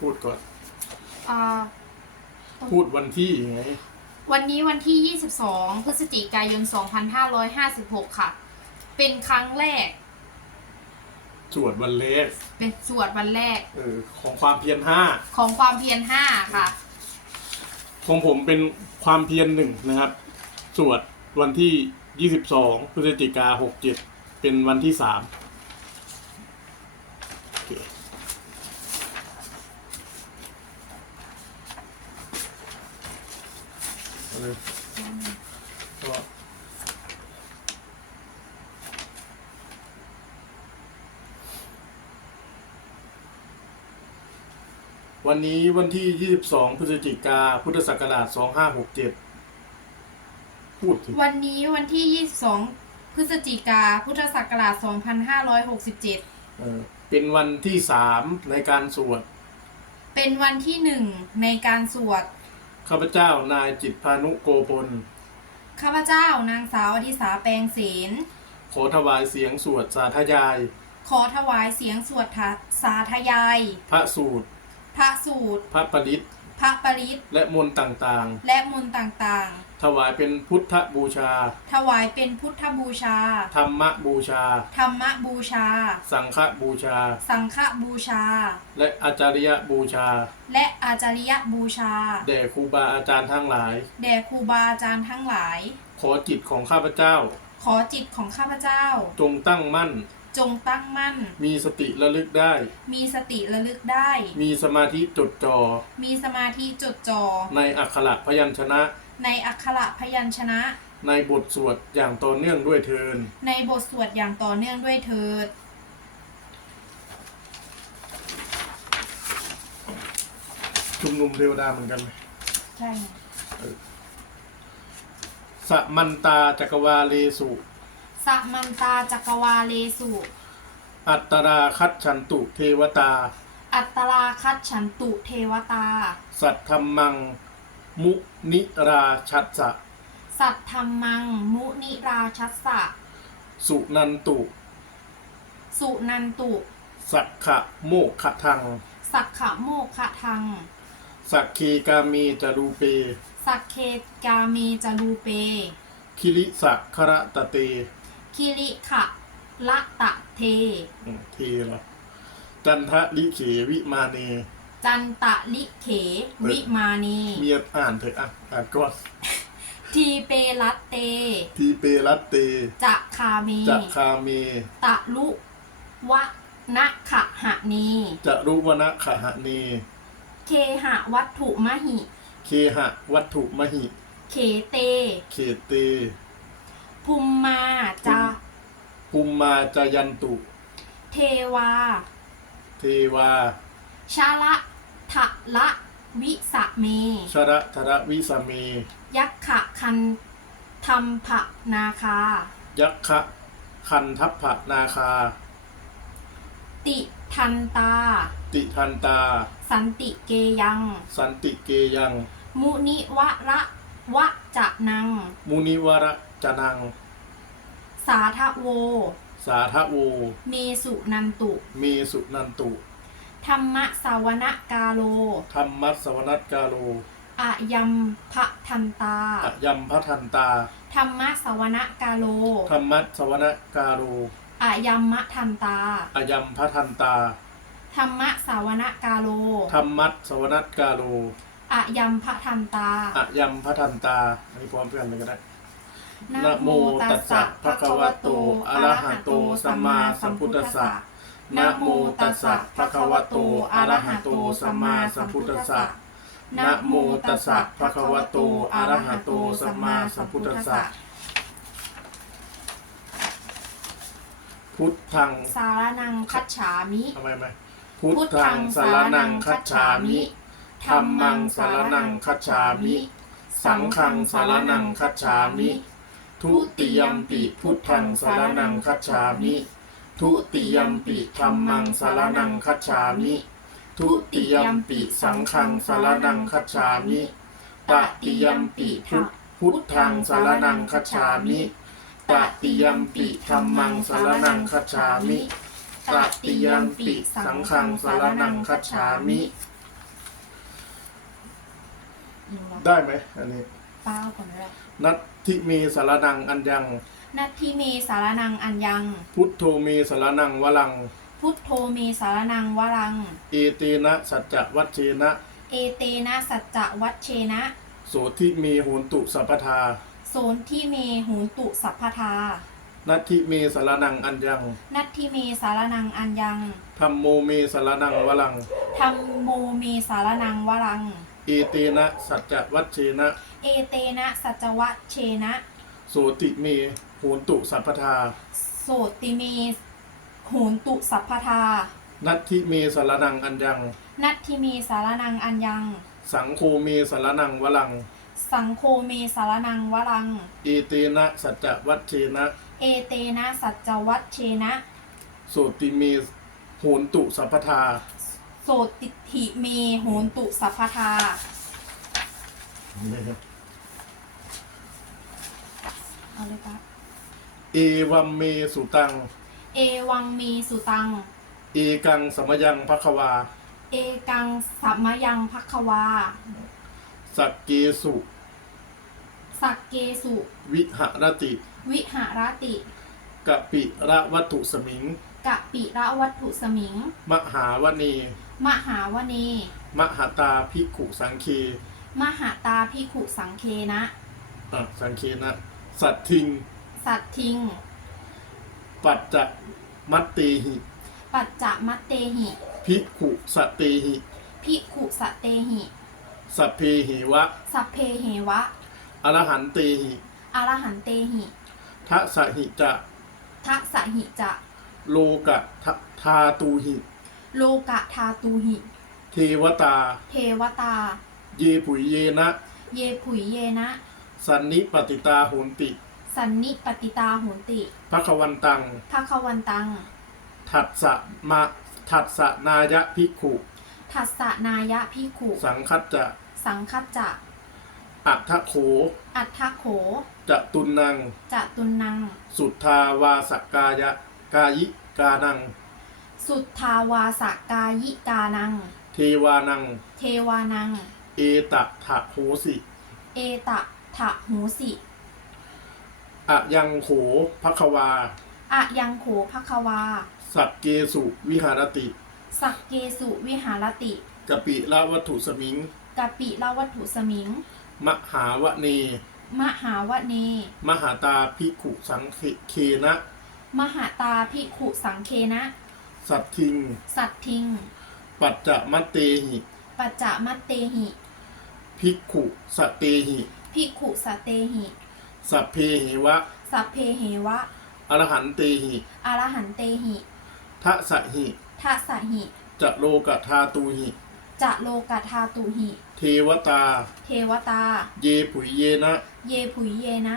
พูดก่อน อ่า พูดวันที่ไงวันนี้วันที่ 22 พฤศจิกายน 2556 ค่ะ เป็นครั้งแรก สวดวันเลขเป็นสวดวันแรกเออของความเพียรห้าของความเพียร5ค่ะ ของผมเป็นความเพียรหนึ่งนะครับ สวดวันที่ยี่สิบสองพฤศจิกาหกเจ็ดเป็นวันที่สามโอเค เอาเลยก็วันนี้วันที่ 22 พฤศจิกา พุทธศักราช 2567 พูดสิวันนี้วันที่ 22 พฤศจิกา พุทธศักราช 2567 เออเป็นวันที่สามในการสวด เป็นวันที่หนึ่งในการสวด ข้าพเจ้านายจิตพานุโกพลข้าพเจ้านางสาวอธิสาแปลงเสนขอถวายเสียงสวดสาธยาย ขอถวายเสียงสวดทะสาธยาย พระสูตร พระสูตร พระปริต พระปริตและมนต์ต่างและมนต์ต่างๆ ถวายเป็นพุทธบูชา ๆ ถวายเป็นพุทธบูชา ธรรมบูชา ธรรมบูชา สังฆบูชา สังฆบูชา และอาจาริยบูชา และอาจาริยบูชา แด่ครูบาอาจารย์ทั้งหลาย แด่ครูบาอาจารย์ทั้งหลาย ขอจิตของข้าพเจ้า ขอจิตของข้าพเจ้า จงตั้งมั่น จงตั้งมั่น มีสติระลึกได้ มีสติระลึกได้ มีสมาธิจดจ่อ มีสมาธิจดจ่อ ในอักขระพยัญชนะ ในอักขระพยัญชนะ ในบทสวดอย่างต่อเนื่องด้วยเทิน ในบทสวดอย่างต่อเนื่องด้วยเถิด ชุมนุมเทวดาเหมือนกันไหมใช่ สมันตาจักรวาเลสุ สมันตาจักรวาเลสุ อัตตราคัดฉันตุเทวตา อัตตราคัดฉันตุเทวตา สัตธรรมัง มุนิราชัสสะสัตธรรมัง มุนิราชัสสะ สุนันตุ สุนันตุ สักขะโมกขทัง สักขะโมคะทัง สักคีกามีจารูเป สักเคกาเมจารูเป คิริสักคระตะเต คิริขะละตะเท อืมเทเหรอจันทะลิเขวิมาเน จันตะลิเข วิมานีเมียอ่านเถอะอะอ่านก่อนทีเปรัตเต ทีเปรัตเตจะคาเมจะคาเมตะลุวะนะขะหะนี จะรุวนะขหะเนเคหะวัตถุมหิ เคหะวัตถุมหิ เขเต เขเต ภูมมาจาภูมมาจายันตุ เทวา เทวา ชาละทะละวิสะเม ชระธระวิสเม ยักขะคันธรรมภนาคา ยักขะคันทัพพะนาคา ติทันตา ติทันตา สันติเกยัง สันติเกยัง มุนิวะระ วะจะนัง มุนิวระจนัง สาทะโว สาทะโว เมสุนันตุ เมสุนันตุธรรมะสาวนกาโล ธรรมัสสวนัตกาโลอะยัมพะทันตา อะยัมพะทันตา ธรรมะสาวนกาโล ธรรมัสสวนกาโลอะยัมมะทันตา อะยัมพะทันตา ธรรมะสาวนกาโล ธรรมัสสวนัตกาโล อะยัมพะทันตา อะยัมพะทันตา อันนี้พร้อมเพื่อนเลยก็ได้นะนะโมโมตัตัสสสะสะภะภะคะคะวะวะโตโตอะอะระระหะหะโตโต สัสัมมมามาสัสัมมพุพุททธัธัสสสะสะนะนะโมโมตัตัสสสะสะภะภะคะคะวะวะโตโตอะอะระระหะหะโตโต สัสัมมมามาสัสัมมพุพุททธัธัสสสะสะนะนะโมโมตัตัสสสะสะภะภะคะคะวะวะโตโตอะอะระระหะหะโตโตสัสัมมมามาสัสัมมพุพุททธัธัสสสะสะ พุทธัง สารนังคัจฉามิ ทำไมไหมพุทธังสารนังคัจฉามิ ธัมมังสารนังคัจฉามิ สังฆังสารนังคัจฉามิ ทุติยมปิพุทธังสารนังคัจฉามิ ทุติยมปิธัมมังสารนังคัจฉามิ ทุติยมปิสังฆังสารนังคัจฉามิตติยมปิพุทพุทธังสารนังคัจฉามิตติยมปิธัมมังสารนังคัจฉามิตติยมปิสังฆังสารนังคัจฉามิ ตหนึ่งรอบได้ไหมอันนี้เป้าก่อนเลยนัตทิมีสารนังอัญญัง นัตทิเมสารนังอัญญัง พุทโธมีสารนังวลัง พุทโธเมสารนังวรัง เอเตนะสัจจะวัชเชนะเอเตนะสัจจะวัชเชนะ โสทิมีโหนตุสัพพทา โสนที่เมหูตุสัพพทา นัตทิมีสารนังอัญญังนัตทิเมสารนังอัญญัง ธรรมโมมีสารนังวลัง ธรรมโมเมสารนังวรัง เอเตนะสัจจะวัชเชนะ เอเตนะสัจวัชเชนะโสติมีโหนตุสัพพทา โสติเมหูตุสัพพทา นัตทิมีสารนังอัญญัง นัตทิเมสารนังอัญญัง สังโฆมีสารนังวลัง สังโฆเมสารนังวรัง เอเตนะสัจจะวัชเชนะ เอเตนะสัจวัชเชนะ โสติมีโหนตุสัพพทาโสติถิเมโหนตุสัพพทาเอาเลยครับเอวัมเมสุตัง เอวังมีสุตัง เอกังสมยังภควา เอกังสัมมยังพักควา สักเกสุสักเกสุ วิหรติ วิหารติกะปิระวัตถุสมิง กะปิระวัตถุสมิง มหาวณี มหาวเน มหาตาภิกขุสังเคมหาตาพิขุสังเคนะ อะสังเคนะ สัตทิง สัตทิง ปัจจะมัตเตหิ ปัจจะมัตเตหิ ภิกขุสตเตหิพิขุสเตหิ สัพเพหิวะ สัพเพเหวะ อรหันเตหิอรหันเตหิทัสหิจะ ทัสสะหิจะ โลกะทะทาตูหิ โลกะทาตูหิ เทวตา เทวตา เยผุยเยนะ เยผุยเยนะ สันนิปติตาโหนติ สันนิปติตาโหนติพระควันตังภาควันตังทัตสะมาทัตสะนายะภิกขุ ทัสสะนายะพิขุ สังคัจจะสังคัจจะ อัทโข อัฏฐโข จะตุนนัง จะตุนนัง สุทธาวาสกายะ กายิกานัง สุทธาวาสกายิกานัง เทวานัง เทวานัง เอตะทะโหสิ เอตะทะหูสิอะยังโขภควา อะยังโขภควา สักเกสุวิหารติ สักเกสุวิหารติ กปิละวัตถุสมิงกะปิละวัตถุสมิง มหาวเน มหาวเน มหาตาภิกขุสังเคนะ มหาตาพิขุสังเคนะ สัตทิง สัตทิง ปัจจะมัตเตหิ ปัจจะมัตเตหิ ภิกขุสเตหิพิขุสเตหิ สัพเพหิวะ สัพเพเหวะ อรหันเตหิ อรหันเตหิทัสหิทัสสหิ จะโลกทาตูหิ จะโลกาธาตุหิ เทวตา เทวตา เยผุยเยนะ เยผุยเยนะ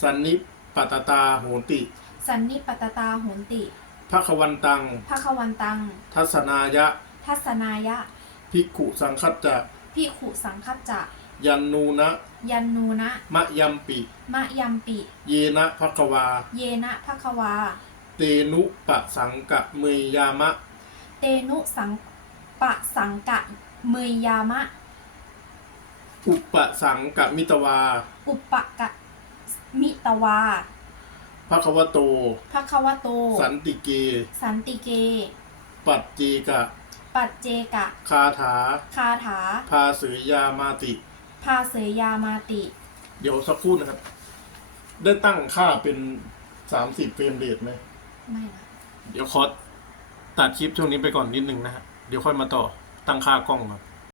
สันนิปตตาโหติ สันนิปตตาโหนติ พระควันตังภควันตัง ทัศนายะ ทัศนายะ ภิกขุสังคัจจะพิขุสังคัจจะ ยันนูนะ ยันนูนะ มะยัมปิ มะยัมปิ เยนะภควา เยนะภควา เตนุปะสังกะเมยยามะ เตนุสังปะสังกะเมยยามะ อุปสังกะมิตวา อุปกะมิตวา ภควโต ภควโต สันติเก สันติเก ปัจเจกะ ปัจเจกะ คาถา คาถา พาเสยยามาติ พาเสยยามาติ เดี๋ยวสักครู่นะครับ ได้ตั้งค่าเป็นสามสิบเฟรมเรทไหม ไม่นะเดี๋ยวขอตัดคลิปช่วงนี้ไปก่อนนิดนึงนะฮะ เดี๋ยวค่อยมาต่อตั้งค่ากล้องครับ